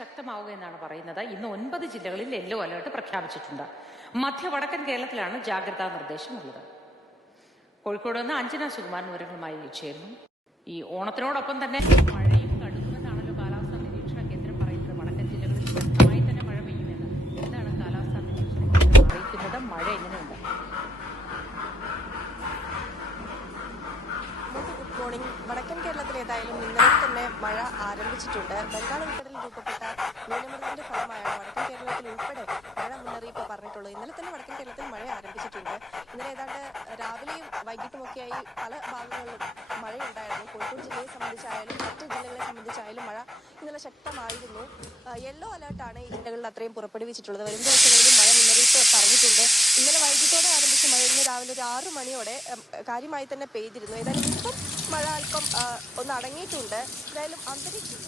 ശക്തമാവുകയെന്നാണ് പറയുന്നത്. ഇന്ന് 9 ജില്ലകളിൽ യെല്ലോ അലേർട്ട് പ്രഖ്യാപിച്ചിട്ടുണ്ട്. മധ്യ വടക്കൻ കേരളത്തിലാണ് ജാഗ്രതാ നിർദ്ദേശമുള്ളത്. കോഴിക്കോട് നിന്ന് അഞ്ജന സുകുമാരൻ വിവരങ്ങളുമായി ചേരുന്നു. ഈ ഓണത്തിനോടൊപ്പം തന്നെ മഴയും കടുക്കുമെന്നാണല്ലോ കാലാവസ്ഥാ നിരീക്ഷണ കേന്ദ്രം പറയുന്നത്. വടക്കൻ ജില്ലകളിൽ ശക്തമായി തന്നെ മഴ പെയ്യുമെന്ന്. എന്താണ് കാലാവസ്ഥാ നിരീക്ഷണ കേന്ദ്രം അറിയിക്കുന്നത്? മഴ എങ്ങനെയുണ്ട്? Good morning. വടക്കൻ കേരളത്തിൽ ഏതായാലും ഇന്നലെ തന്നെ മഴ ആരംഭിച്ചിട്ടുണ്ട്. ബംഗാൾ ഉൾക്കടലിൽ രൂപപ്പെട്ട ന്യൂനമർദ്ദത്തിന്റെ ഫലമായാണ് വടക്കൻ കേരളത്തിൽ ഉൾപ്പെടെ മഴ മുന്നറിയിപ്പ് പറഞ്ഞിട്ടുള്ളത്. ഇന്നലെ തന്നെ വടക്കൻ കേരളത്തിൽ മഴ ആരംഭിച്ചിട്ടുണ്ട്. ഇന്നലെ ഏതാണ്ട് രാവിലെയും വൈകിട്ടുമൊക്കെയായി പല ഭാഗങ്ങളിലും മഴയുണ്ടായിരുന്നു. കോഴിക്കോട് ജില്ലയെ സംബന്ധിച്ചായാലും മറ്റ് ജില്ലകളെ സംബന്ധിച്ചായാലും മഴ ഇന്നലെ ശക്തമായിരുന്നു. യെല്ലോ അലേർട്ടാണ് ഈ ജില്ലകളിൽ അത്രയും പുറപ്പെടുവിച്ചിട്ടുള്ളത്. വരും ദിവസങ്ങളിലും മഴ മുന്നറിയിപ്പ് പറഞ്ഞിട്ടുണ്ട്. ഇന്നലെ വൈകിട്ടോടെ ആരംഭിച്ച മഴ ഇന്ന് രാവിലെ ഒരു 6 മണിയോടെ കാര്യമായി തന്നെ പെയ്തിരുന്നു. ഏതായാലും ഇപ്പം മഴ അല്പം ഒന്ന് അടങ്ങിയിട്ടുണ്ട്. ഏതായാലും അന്തരീക്ഷം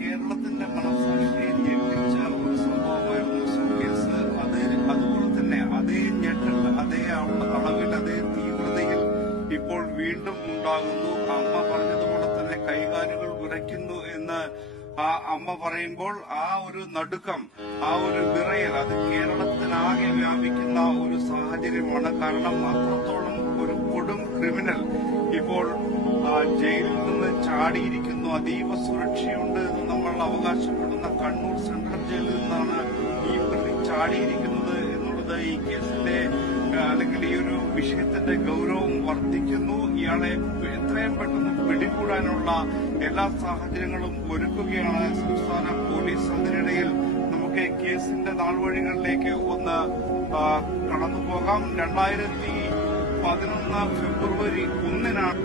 കേരളത്തിന്റെ മനസ്സാക്ഷിയെ ഞെട്ടിച്ച ഒരു സംഭവമായിരുന്നു ഷംകേസ്. അതുപോലെ തന്നെ അതേ ഞെട്ടൽ, അതേ അളവിൽ, അതേ തീവ്രതയിൽ ഇപ്പോൾ വീണ്ടും ഉണ്ടാകുന്നു. അമ്മ പറഞ്ഞതുപോലെ തന്നെ കൈകാലുകൾ വിറയ്ക്കുന്നു എന്ന് ആ അമ്മ പറയുമ്പോൾ ആ ഒരു നടുക്കം, ആ ഒരു വിറയൽ അത് കേരളത്തിനാകെ വ്യാപിക്കുന്ന ഒരു സാഹചര്യമാണ്. കാരണം അത്രത്തോളം ഒരു കൊടും ക്രിമിനൽ ഇപ്പോൾ ജയിലിൽ നിന്ന് ചാടിയിരിക്കുന്നു. അതീവ സുരക്ഷയുണ്ട് എന്ന് നമ്മൾ അവകാശപ്പെടുന്ന കണ്ണൂർ സെൻട്രൽ ജയിലിൽ നിന്നാണ് ഈ പ്രതി ചാടിയിരിക്കുന്നത് എന്നുള്ളത് ഈ കേസിന്റെ അല്ലെങ്കിൽ ഈ ഒരു വിഷയത്തിന്റെ ഗൗരവം വർദ്ധിക്കുന്നു. ഇയാളെ എത്രയും പെട്ടെന്ന് പിടികൂടാനുള്ള എല്ലാ സാഹചര്യങ്ങളും ഒരുക്കുകയാണ് സംസ്ഥാന പോലീസ്. അതിനിടയിൽ നമുക്ക് കേസിന്റെ നാൾവഴികളിലേക്ക് ഒന്ന് കടന്നുപോകാം. 2011 ഫെബ്രുവരി 1-നാണ്